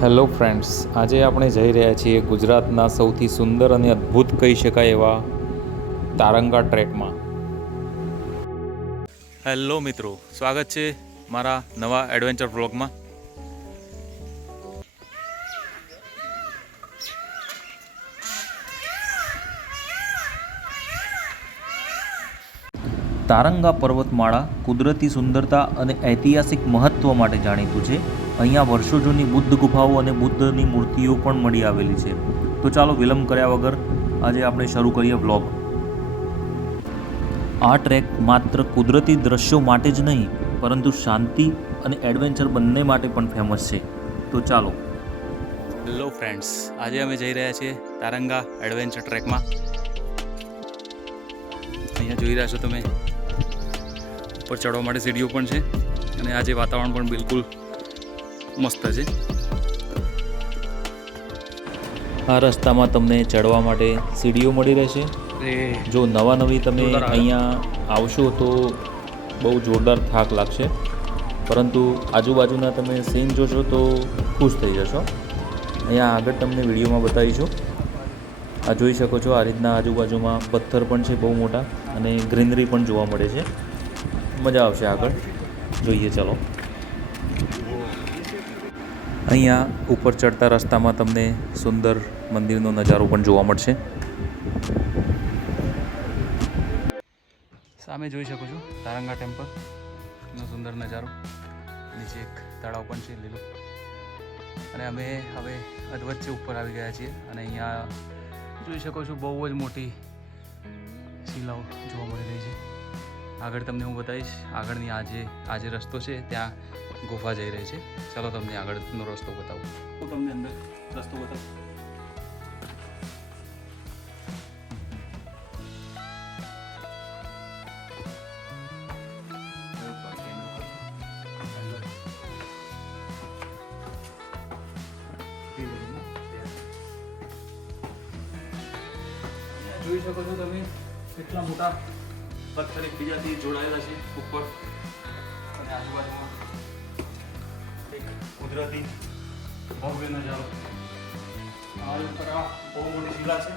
Hello friends, આજે આપણે જઈ રહ્યા છીએ ગુજરાતના સૌથી સુંદર અને અદ્ભુત કહી શકાય એવા તારંગા ટ્રેકમાં. હેલો મિત્રો, સ્વાગત છે મારા નવા એડવેન્ચર વ્લોગમાં. તારંગા પર્વતમાળા કુદરતી સુંદરતા અને ઐતિહાસિક મહત્ત્વ માટે જાણીતું છે. અહીંયા વર્ષો જૂની બુદ્ધ ગુફાઓ અને બુદ્ધની મૂર્તિઓ પણ મળી આવેલી છે. તો ચાલો વિલંબ કર્યા વગર આજે આપણે શરૂ કરીએ વ્લોગ. આ ટ્રેક માત્ર કુદરતી દ્રશ્યો માટે જ નહીં, પરંતુ શાંતિ અને એડવેન્ચર બંને માટે પણ ફેમસ છે. તો ચાલો. હેલો ફ્રેન્ડ્સ, આજે અમે જઈ રહ્યા છીએ તારંગા એડવેન્ચર ટ્રેકમાં. અહીંયા જોઈ રહ્યા છો તમે, ઉપર ચડવા માટે સીડીઓ પણ છે અને આજે વાતાવરણ પણ બિલકુલ મસ્ત છે. આ રસ્તામાં તમને ચડવા માટે સીડીઓ મળી રહેશે. જો નવી તમે અહીંયા આવશો તો બહુ જોરદાર થાક લાગશે, પરંતુ આજુબાજુના તમે સીન જોશો તો ખુશ થઈ જશો. અહીંયા આગળ તમને વિડીયોમાં બતાવીશું. આ જોઈ શકો છો, આ રીતના આજુબાજુમાં પથ્થર પણ છે બહુ મોટા અને ગ્રીનરી પણ જોવા મળે છે. મજા આવશે. આગળ જોઈએ, ચલો. અહીંયા ઉપર ચડતા રસ્તામાં તમને સુંદર મંદિરનો નજારો પણ જોવા મળશે. સામે જોઈ શકો છો તારંગા ટેમ્પલનો સુંદર નજારો. નીચે એક તળાવ પણ છે લીલું. અને અમે હવે અધવચ્ચે ઉપર આવી ગયા છીએ અને અહીંયા જોઈ શકો છો બહુ જ મોટી શિલાઓ જોવા મળી રહી છે. આગળ તમને હું બતાવીશ. આગળની આજે રસ્તો છે, ત્યાં ગુફા જઈ રહી છે. ચાલો તમને આગળનો રસ્તો બતાવું. હું તમને અંદર રસ્તો બતાવું. જોઈ શકો છો તમે કેટલા મોટા પથ્થર એકબીજાથી જોડાયેલા છે ઉપર, અને આજુબાજુમાં એક કુદરતી ભવ્ય નજારો. અમારી ઉપર આ બહુ મોટી શિલા છે,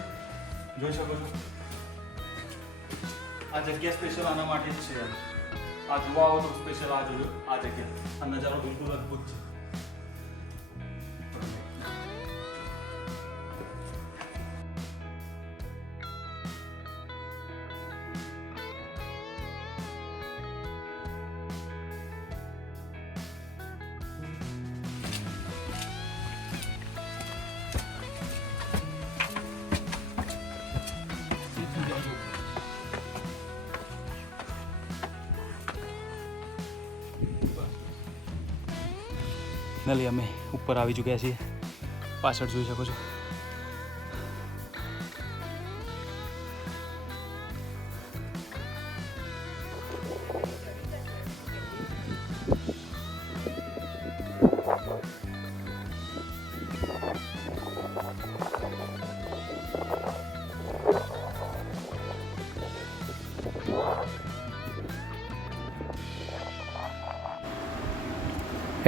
જોઈ શકો છો. આ જગ્યા સ્પેશિયલ આના માટે જ છે. આ જોવા આવો તો સ્પેશિયલ આ જોયો. આ જગ્યા, આ નજારો બિલકુલ અદ્ભુત છે. ફાઇનલી અમે ઉપર આવી ચૂક્યા છીએ. પાછળ જોઈ શકો છો.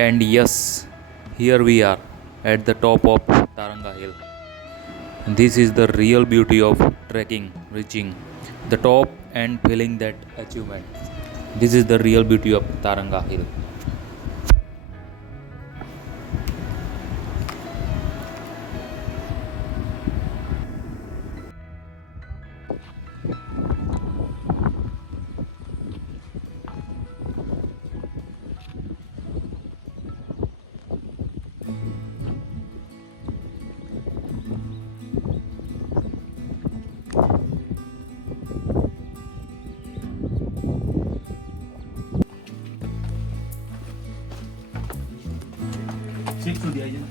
And yes, here we are at the top of Taranga Hill. This is the real beauty of trekking, reaching the top and feeling that achievement. This is the real beauty of Taranga Hill. Seat સુધી આવી જાય.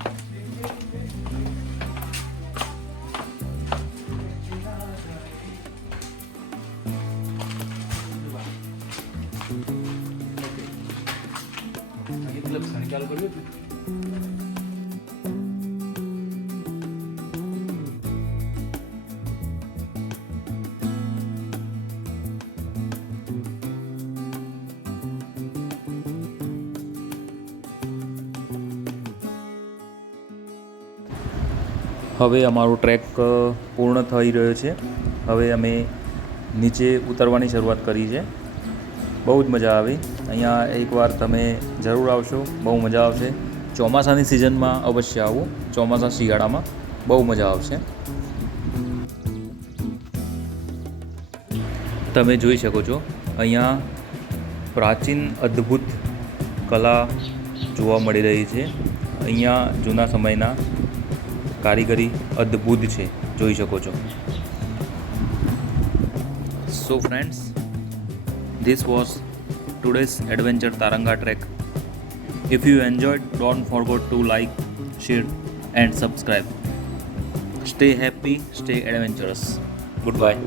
ચાલુ કર્યું. હવે અમારો track પૂર્ણ થઈ રહ્યો છે. હવે અમે નીચે ઉતરવાની શરૂઆત કરી છે. બહુ જ મજા આવી. અહીંયા એકવાર તમે જરૂર આવશો, બહુ મજા આવશે. ચોમાસાની સિઝનમાં અવશ્ય આવો, ચોમાસા શિયાળામાં બહુ મજા આવશે. તમે જોઈ શકો છો અહીંયા પ્રાચીન અદ્ભુત કલા જોવા મળી રહી છે. અહીંયા જૂના સમયના કારીગરી અદ્ભુત છે, જોઈ શકો છો. So friends, this was today's adventure Taranga trek. If you enjoyed, don't forget to like, share and subscribe. Stay happy, stay adventurous. Goodbye.